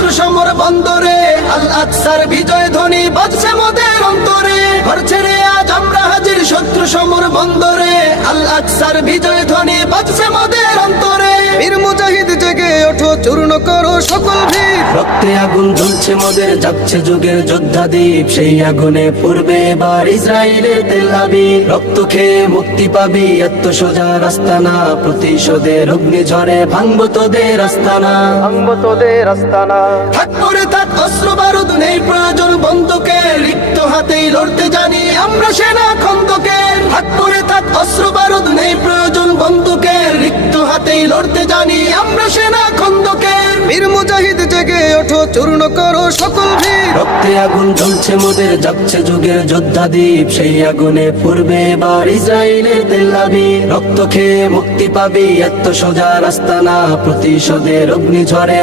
শত্রু সমর বন্দরে, আল আকসার বিজয় ধ্বনি বাজছে মোদের অন্তরে। ঘর ছেড়ে আজ আমরা হাজির শত্রু সমর বন্দরে, আল আকসার বিজয় ধ্বনি বাজছে মোদের অন্তরে। বীর মুজাহিদ জেগে ওঠো, চূর্ণ করো সকল ভিড়। রক্তে আগুন জ্বলছে মোদের, যাচ্ছে যুগের যোদ্ধা দ্বীপ। সেই আগুনে পূর্বে এবার ইসরায়েলের তেল আবিব। রক্ত খেয়ে মুক্তি পাবি, এত সোজা রাস্তা না। প্রতিশোধের অগ্নি ঝরে ভাঙবো তোদের আস্তানা, ভাঙবো তোদের আস্তানা। থাক পরে থাক অস্ত্র বারুদ, নেই প্রয়োজন বন্দুকের। রিক্ত হাতেই লড়তে জানি আমরা সেনা খন্দকের। থাক পরে থাক অস্ত্র বারুদ, নেই প্রয়োজন বন্দুকের। রিক্ত হাতেই লড়তে জানি আমরা সেনা খন্দকের। বীর মুজাহিদ জেগে ওঠো, চূর্ণ করো সকল ভিড়। রক্তে আগুন জ্বলছে মোদের, যাচ্ছে যুগের যোদ্ধা দ্বীপ। সেই আগুনে পূর্বে এবার ইসরায়েলের তেল আবিব। রক্ত খেয়ে মুক্তি পাবি, এত সোজা রাস্তা না। প্রতিশোধের অগ্নি ঝরে